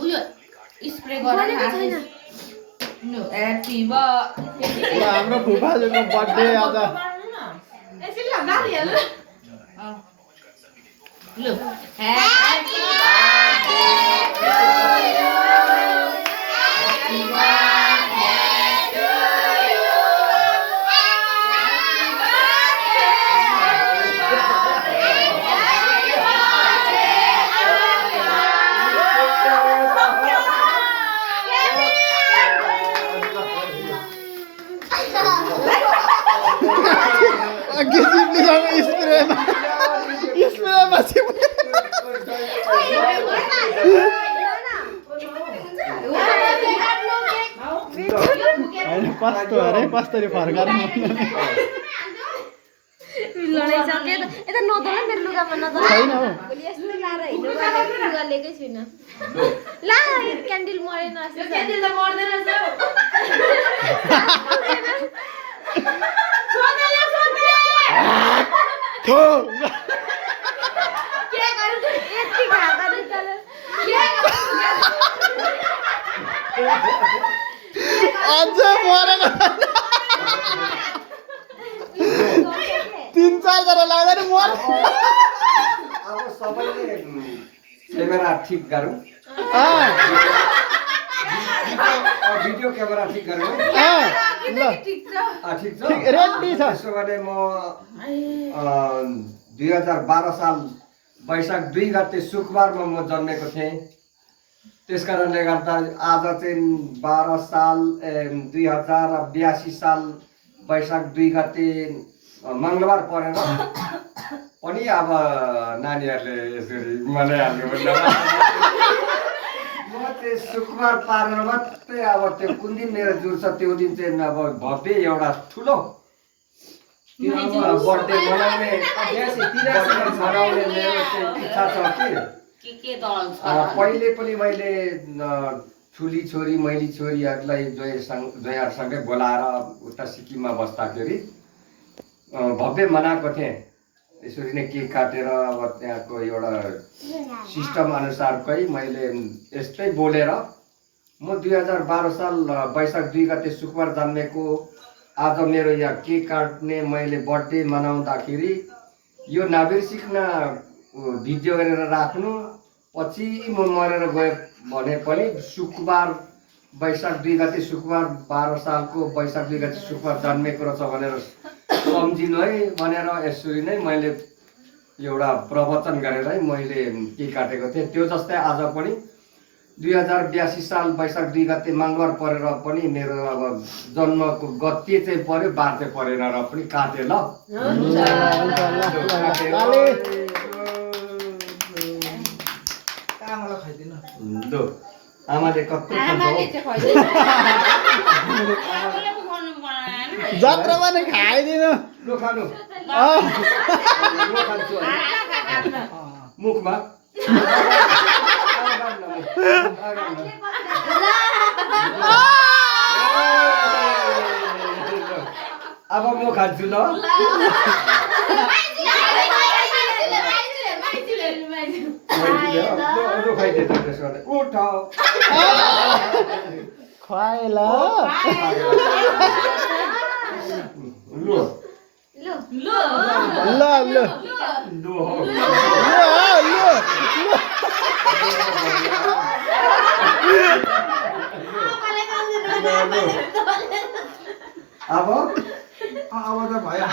उयो स्प्रे गरेर no happy birthday हाम्रो फुफाजुको बर्थडे आज यसले लगाली हेर ल happy birthday to you happy birthday to you गिफ्टसँग स्प्रेमा होइन कस्तो अरे कसरी फर्काएर लडाइ सक्यो यता नदल मेरो लुगामा नदल छैन हौ भोलि यस्तो लाएर हिँड्नु लुगा लिएकै छुइनँ ला क्यान्डल मरेन क्यान्डल त मर्दैन अझ मरेन 3-4 जना लाग्दैन मर अब सबैले क्यामेरा ठिक गरौँ भिडियो क्यामेरा ठिक गरौँ ठिक छ रेडी छ त्यसो भने म 2012 साल वैशाख 2 गते शुक्रबारमा म जन्मेको थिएँ त्यस कारणले गर्दा आज चाहिँ 12 साल 2082 साल वैशाख 2 गते मङ्गलबार परेर पनि अब नानीहरूले यसरी मनाइहाल्नु म चाहिँ शुक्रबार पारेर मात्रै अब त्यो कुन दिन मेरो जुर्छ त्यो दिन चाहिँ अब भव्य एउटा ठुलो बर्थडे मनाउने मेरो इच्छा छ कि पहिले पनि मैले ठुली छोरी मैली छोरीहरूलाई जोयासँगै बोलाएर उता सिक्किममा बस्दाखेरि भव्य मनाएको थिएँ यसरी नै केक काटेर अब त्यहाँको एउटा सिस्टम अनुसारकै मैले यस्तै बोलेर म 2012 साल वैशाख 2 गते शुक्रबार जन्मेको आज मेरो यहाँ केक काट्ने मैले बर्थडे मनाउँदाखेरि यो नबिर्सिकन भिडियो गरेर राख्नु पछि म मरेर गएँ भने पनि शुक्रबार वैशाख 2 गते शुक्रबार 12 सालको वैशाख 2 गते शुक्रबार जन्मेको रहेछ भनेर सम्झिनु है भनेर यसरी नै मैले एउटा प्रवचन गरेर मैले केक काटेको थिएँ त्यो जस्तै आज पनि 2082 साल वैशाख 2 गते मङ्गलबार परेर पनि मेरो अब जन्मको गते चाहिँ पर्यो बार चाहिँ परेन र पनि काटे ल आमाले कत्रो जात्रामा नै खाइदिनु लु खानु मुखमा अब म खान्छु ल उठ खुवाएला लु ल ल अब त भयो